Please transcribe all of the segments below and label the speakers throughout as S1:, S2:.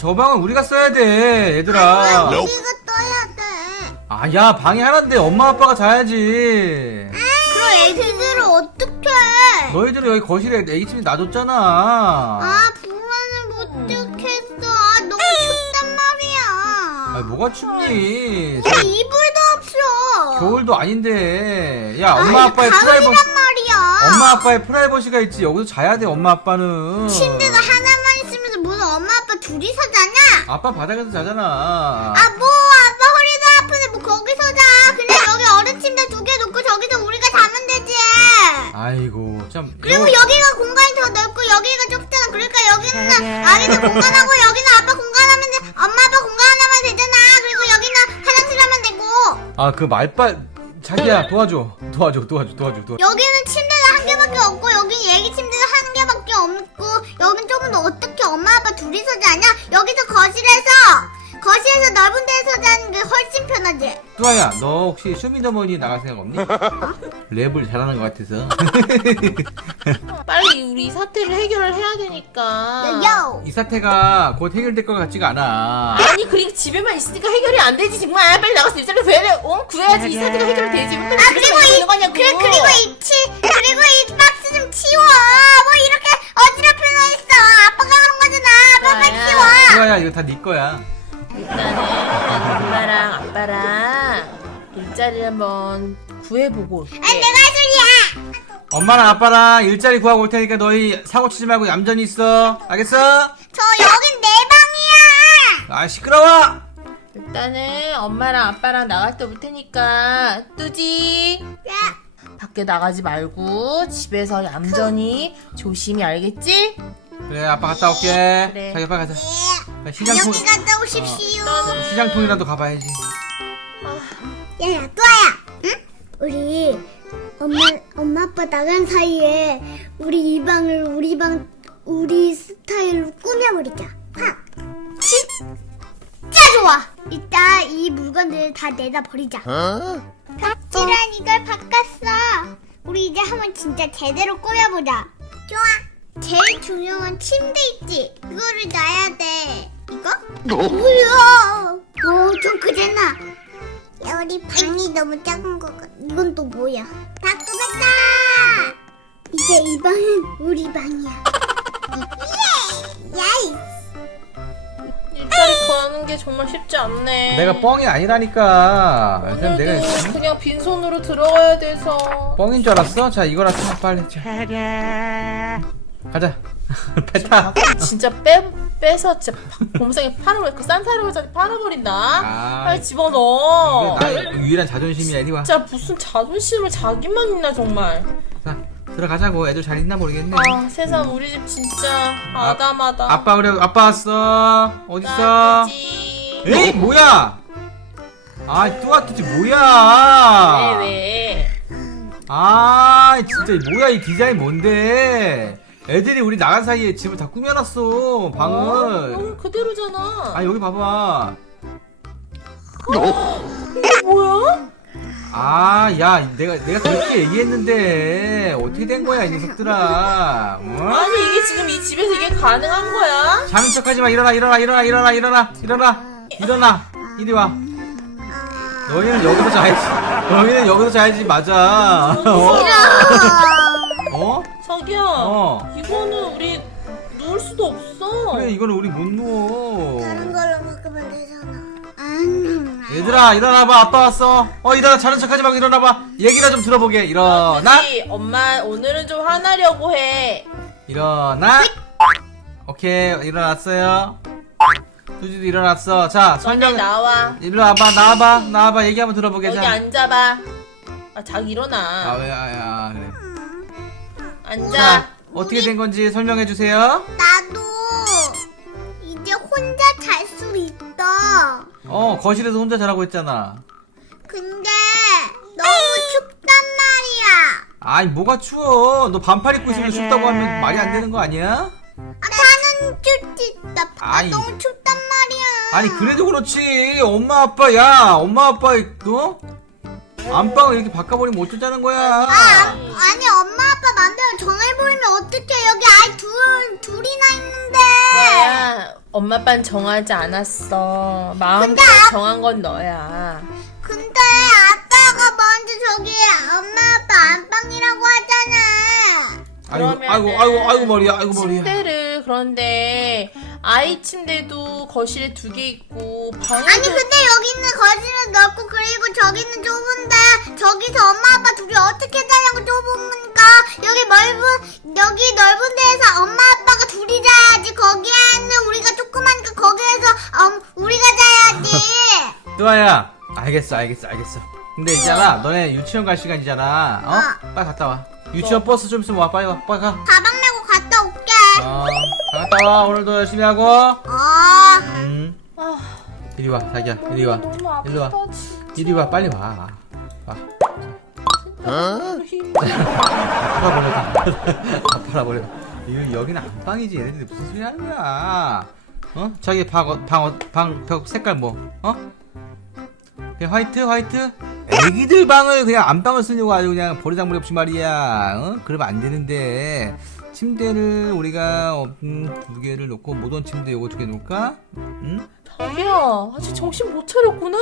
S1: 저 방은 우리가 써야 돼, 얘들아.
S2: 우리가 떠야 돼.
S1: 아, 야, 방이 하나인데 엄마 아빠가 자야지.
S2: 그럼 애기들을 어떻게?
S1: 너희들은 여기 거실에 애기침이 놔뒀잖아.
S2: 아, 불안을 못 듣겠어. 아, 너무 춥단 말이야.
S1: 아니, 뭐가 춥니?
S2: 야, 이불도 없어.
S1: 겨울도 아닌데. 야, 엄마 아빠의
S2: 가을이란
S1: 프라이버시.
S2: 말이야.
S1: 엄마 아빠의 프라이버시가 있지. 여기서 자야 돼, 엄마 아빠는.
S2: 침대가 하나만 있으면서 무슨 엄마 아빠 둘이서 자냐?
S1: 아빠 바닥에서 자잖아.
S2: 아, 뭐 아빠 허리도 아픈데 뭐 거기서 자. 그냥 여기 어른 침대 2개 놓고 저기서 우리가 자면 되지.
S1: 아이고, 참.
S2: 그리고
S1: 이거-
S2: 여기가 공간이 더 넓고 여기가 좁잖아. 그러니까 여기는 아기들 공간하고 여기는 아빠 공간하면 돼. 엄마 아빠 공간 하나만 되잖아. 그리고 여기는 화장실 하면 되고.
S1: 아, 그 말빨. 자기야, 도와줘.
S2: 여기는 침대가 한 개밖에 없고 여기는 얘기 침대가 한 개밖에 없고 여긴 조금 더 어떻게 엄마 아빠 둘이서 자냐? 여기서 거실에서 넓은 데서 자는 게 훨씬 편하지.
S1: 뚜아야, 너 혹시 쇼미더머니 나갈 생각 없니? 랩을 잘하는 것 같아서.
S3: 빨리 우리 이 사태를 해결을 해야 되니까.
S2: 요.
S1: 이 사태가 곧 해결될 것 같지가 않아.
S3: 아니 그리고 집에만 있으니까 해결이 안 되지 정말. 빨리 나가서 일자리 구해야지 이 사태가 해결되지. 왜
S2: 아,
S3: 집에서 있는 거냐고.
S2: 그리고 이 박스 좀 치워. 뭐 이렇게 어지럽혀 있어. 아빠가 그런 거잖아. 아빠 빨리 치워.
S1: 뚜아야, 이거 다 네 거야.
S3: 일단은 엄마랑 아빠랑 일자리를 한번 구해보고 올게.
S2: 아, 내가 할 소리야.
S1: 엄마랑 아빠랑 일자리 구하고 올 테니까 너희 사고 치지 말고 얌전히 있어. 알겠어?
S2: 저 여긴 내 방이야.
S1: 아, 시끄러워!
S3: 일단은 엄마랑 아빠랑 나갈 때 올 테니까 뚜지
S2: 야.
S3: 밖에 나가지 말고 집에서 얌전히 조심히, 알겠지?
S1: 그래, 아빠 갔다 올게.
S3: 그래.
S1: 자기 빨리 가자.
S2: 네.
S1: 시장통,
S2: 안녕히 갔다 오십시오.
S3: 일단은
S1: 시장통이라도 가봐야지.
S2: 야야, 또아야. 응? 우리 엄마 아빠 나간 사이에 우리 스타일로 꾸며버리자. 하. 진짜 좋아. 이따 이 물건들 다 내다 버리자. 덕질한 이걸 바꿨어. 우리 이제 한번 진짜 제대로 꾸며보자. 좋아. 제일 중요한 침대 있지? 그거를 놔야 돼. 이거? 뭐야? 좀 크잖아. 야, 우리 방이 너무 작은 것 같아. 이건 또 뭐야? 다 꾸몄다. 이제 이 방은 우리 방이야. 예! 야이.
S3: 일자리 구하는 게 정말 쉽지 않네.
S1: 내가 뻥이 아니라니까. 일단 내가
S3: 오늘도 그냥 빈손으로 들어가야 돼서.
S1: 뻥인 줄 알았어? 자, 이거라 쳐, 빨리. 자. 가자. 배 타.
S3: 진짜 빼서 진짜 곰상에 그 산타 할아버지한테 팔아버린다.
S1: 아.
S3: 빨리 집어넣어.
S1: 이게 나의 유일한 자존심이야, 이리 와.
S3: 진짜 무슨 자존심을 자기만 있나 정말.
S1: 자, 들어가자고. 애들 잘 있나 모르겠네.
S3: 아 세상 우리 집 진짜 아담하다.
S1: 아빠, 그래. 아빠 왔어. 어딨어?
S3: 나쁘지.
S1: 에이, 뭐야? 아, 뚜아뚜지 뭐야?
S3: 왜?
S1: 아, 진짜 뭐야, 이 디자인 뭔데? 애들이 우리 나간 사이에 집을 다 꾸며놨어, 방을.
S3: 여기 그대로잖아.
S1: 아, 여기 봐봐.
S3: 이게 뭐야?
S1: 아, 야, 내가 그렇게 얘기했는데 어떻게 된 거야, 이 녀석들아? 어?
S3: 아니 이게 지금 이 집에서 이게 가능한 거야?
S1: 자는 척하지 마. 일어나. 이리 와. 너희는 여기서 자야지. 맞아. 어?
S3: 자기야.
S1: 어.
S3: 이거는 우리 누울 수도 없어.
S1: 그래, 이거는 우리 못 누워.
S2: 다른 걸로 바꾸면 되잖아.
S1: 얘들아, 일어나봐. 아빠 왔어. 일어나. 자는 척하지 말고 일어나봐. 얘기나 좀 들어보게. 일어나.
S3: 그치? 엄마 오늘은 좀 화나려고 해.
S1: 일어나. 오케이, 일어났어요. 두지도 일어났어. 자,
S3: 설명
S1: 설명.
S3: 나와.
S1: 일로 와봐. 나와봐. 얘기 한번 들어보게.
S3: 여기
S1: 자.
S3: 앉아봐. 아 자기 일어나.
S1: 아, 왜, 그래.
S3: 앉아.
S1: 자, 어떻게 된 건지 설명해 주세요.
S2: 나도 이제 혼자 잘 수 있다.
S1: 거실에서 혼자 자라고 했잖아.
S2: 근데 너무 춥단 말이야.
S1: 아이, 뭐가 추워. 너 반팔 입고 있으면 춥다고 하면 말이 안 되는 거 아니야?
S2: 나는 춥지. 나
S1: 아이.
S2: 너무 춥단 말이야.
S1: 아니, 그래도 그렇지. 엄마 아빠, 너? 안방을 이렇게 바꿔버리면 어쩌자는 거야.
S2: 아니 엄마 아빠 맘대로 전화해버리면 어떡해. 여기 아이 둘이나 있는데.
S3: 뚜아야, 엄마 아빠는 정하지 않았어. 마음대로 정한 건 너야.
S2: 근데 아빠가 먼저 저기 엄마 아빠 안방이라고 하잖아.
S1: 아이고 머리야. 아이고 머리야.
S3: 침대를 그런데 아이 침대도 거실에 2개 있고 방에도
S2: 아니 근데 여기 있는 거실은 넓고 그리고 저기는 좁은데 저기서 엄마 아빠 둘이 어떻게 자냐고 좁으니까 여기 넓은 데에서 엄마 아빠가 둘이 자야지. 거기에는 우리가 조그마니까 거기에서 우리가 자야지.
S1: 뚜아야, 알겠어. 근데 있잖아, 너네 유치원 갈 시간이잖아. 빨리 갔다 와. 유치원 버스 좀 있으면 와. 빨리 가.
S2: 가방 메고 갔다 올게.
S1: 갔다 와. 오늘도 열심히 하고.
S3: 아,
S1: 이리 와, 자기야. 이리 와.
S3: 너무 아프다,
S1: 일로 와.
S3: 진짜.
S1: 이리 와, 빨리 와. 아파라 버려. 여기는 안방이지. 얘네들이 무슨 소리 하는 거야? 자기 벽 색깔 뭐? 그냥 화이트? 애기들 방을 그냥 안방을 쓰려고 아주 그냥 버리장머리 없이 말이야. 그러면 안 되는데. 침대를 우리가 2개를 놓고 모던 침대 요거 2개 놓을까? 응?
S3: 자기야, 아직 정신 못 차렸구나.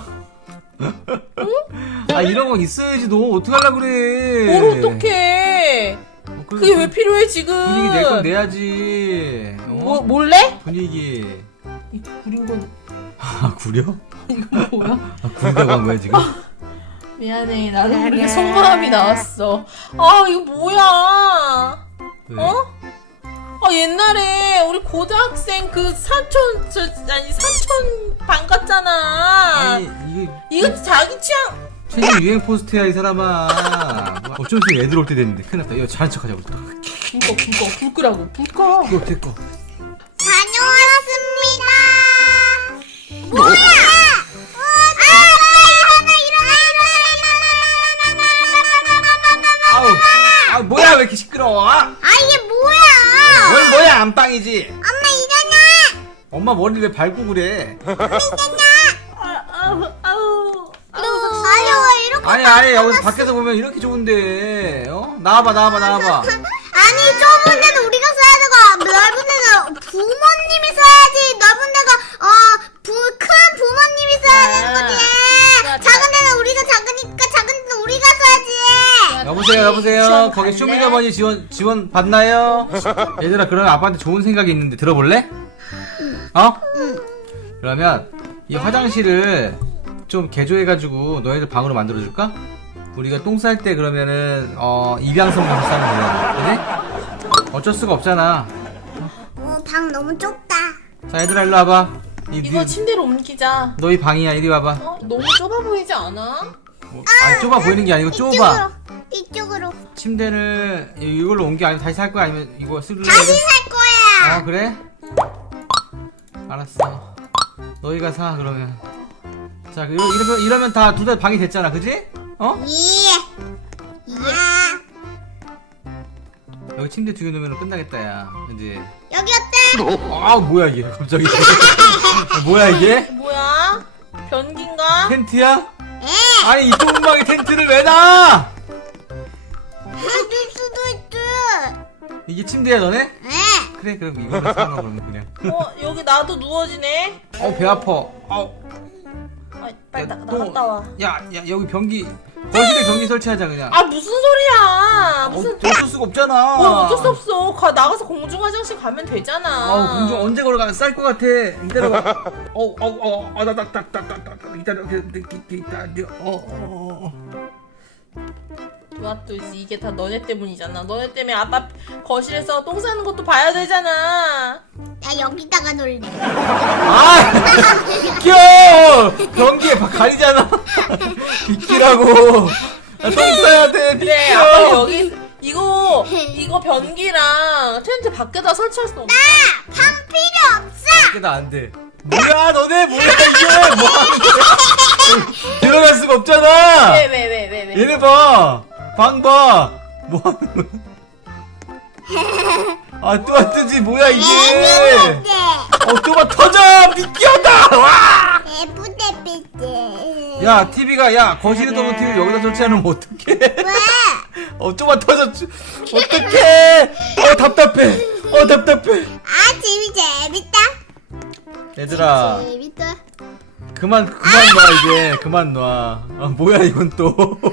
S1: 이런 거 있어야지. 너 어떡하려고 그래?
S3: 뭘 어떡해? 그게 왜 필요해 지금?
S1: 분위기 낼 건 내야지.
S3: 몰래?
S1: 분위기.
S3: 이 구린 건
S1: 구려?
S3: 이거 뭐야?
S1: 구린다고 한 거야 지금?
S3: 미안해, 나도 모르게 속마음이 나왔어. 이거 뭐야?
S1: 왜?
S3: 옛날에 우리 고등학생 그 사촌 방 갔잖아. 이거 자기 취향.
S1: 최근 유행 포스트야 이 사람아. 어쩔 수 없이 애들 올 때 됐는데 큰일 났다. 이거 잘한 척하자고.
S3: 불 끄라고. 불 꺼.
S1: 이거 됐고.
S2: 다녀왔습니다. 뭐야?
S1: 아우 뭐야 왜 이렇게 시끄러워?
S2: 이게 뭐야?
S1: 뭘 뭐야 안방이지.
S2: 엄마 일어나.
S1: 엄마 머리 왜 밟고 그래?
S2: 아니 이렇게
S1: 아니 여기서 밖에서 보면 이렇게 좋은데. 나와봐.
S2: 아니 좁은 데는 우리가 써야 되고 넓은 데는 부모님이 써야지. 넓은 데가 큰 부모님이 써야 되는 거지. 작은 데는 우리가 작으니까 작은 데는 우리가 써야지.
S1: 여보세요. 거기 쇼미더머니 지원 받나요? 얘들아 그러면 아빠한테 좋은 생각이 있는데 들어볼래? 그러면 이 화장실을 좀 개조해가지고 너희들 방으로 만들어줄까? 우리가 똥 쌀 때 그러면은 입양성분 싸면 되잖아. 그지? 어쩔 수가 없잖아.
S2: 방 너무 좁다.
S1: 자 얘들아 일로 와봐.
S3: 이거 침대로 옮기자.
S1: 너희 방이야. 이리 와봐.
S3: 너무 좁아 보이지 않아?
S1: 좁아 보이는 게 아니고 좁아.
S2: 이쪽으로.
S1: 침대를 이걸로 옮겨. 아니면 다시 살 거야? 아니면 이거 쓸래?
S2: 다시 살 거야.
S1: 그래? 알았어. 너희가 사 그러면. 자 이러면 다 둘 다 방이 됐잖아. 그지?
S2: 예.
S1: 여기 침대 2개 놓으면 끝나겠다 야. 그지?
S2: 여기 어때?
S1: 뭐야 이게 갑자기. 뭐야 이게?
S3: 뭐야? 변기인가?
S1: 텐트야?
S2: 예.
S1: 아니 이 좁은 방에 텐트를 왜 놔?
S2: 해줄 수도 있지.
S1: 이게 침대야 너네?
S2: 예.
S1: 그래 그럼 이거를 사놔 그러면 그냥.
S3: 여기 나도 누워지네.
S1: 배 아파.
S3: 빨리
S1: 야,
S3: 나갔다 와.
S1: 야 여기 변기 거실에 변기 설치하자 그냥.
S3: 무슨 소리야?
S1: 어쩔 수가 없잖아.
S3: 어쩔 수 없어. 나가서 공중 화장실 가면 되잖아.
S1: 공중 언제 걸어가면 쌀 것 같아. 기다려봐. 기다려.
S3: 또 이게 다 너네 때문이잖아. 너네 때문에 아빠 거실에서 똥 싸는 것도 봐야 되잖아.
S2: 야 여기다가 놀래.
S1: 비켜! 변기에 가리잖아. 비키라고. 똥 싸야 돼. 비켜.
S3: 그래, 아빠 여기 이거 변기랑 텐트 밖에다 설치할 수 없어.
S2: 방 필요 없어.
S1: 밖에다 안 돼. 뭐야 너네 뭐야 이게 뭐 하는 거야? 들어갈 수가 없잖아.
S3: 왜?
S1: 얘네 봐. 방 봐. 뭐 하는 거야? 뚜아 뜨지 뭐야 이게? 뚜아 터져 미끼었다. 와!
S2: 예쁘대 삐지.
S1: 야 TV가 거실에 놓은 TV 여기다 설치하면 어떡해?
S2: 왜?
S1: 뚜아 터졌지. 어떡해? 답답해. 답답해.
S2: 아 재밌다.
S1: 얘들아
S2: 재밌다.
S1: 그만 놔 이제 그만 놔. 뭐야 이건 또.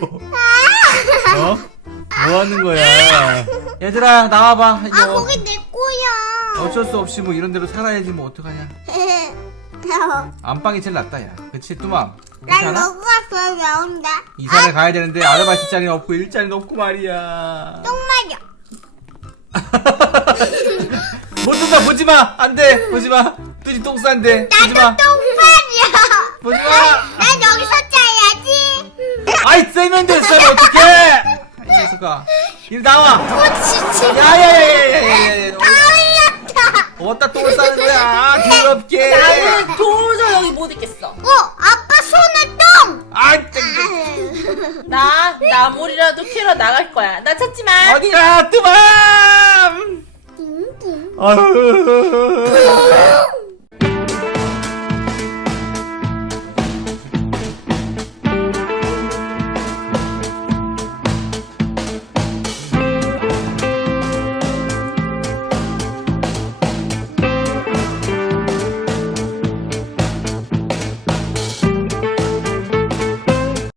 S1: 어? 뭐 하는 거야? 얘들아 나와봐. 이제
S2: 아 거기 내 거야.
S1: 어쩔 수 없이 뭐 이런 대로 살아야지 뭐 어떡하냐. 안방이 제일 낫다 야. 그치 뚜맘? 그렇지
S2: 난
S1: 않아?
S2: 먹고 갔어. 왜 온다?
S1: 이사를 가야 되는데 아르바이트 자리는 없고 일자리는 없고 말이야.
S2: 똥 맞아.
S1: 못 뜬다 보지마. 안돼 보지마. 뚜지 똥 싼데 보지마.
S2: 나도 똥파리야.
S1: 보지마.
S2: 난 여기서 짜야지.
S1: 아이 쎄면 돼 쎄면 어떡해. 이 녀석아 이리 나와.
S2: 진짜.
S1: 야야야야야야
S2: 아이였다.
S1: 어디다 똥을 싸는 거야 더럽게.
S3: 나는 도저히 여기 못 있겠어.
S2: 아빠 손에 똥.
S1: 아
S3: 나 나물이라도 캐러 나갈 거야. 나 찾지 마.
S1: 어디가 뚜맘.
S2: 붕붕.
S1: 아유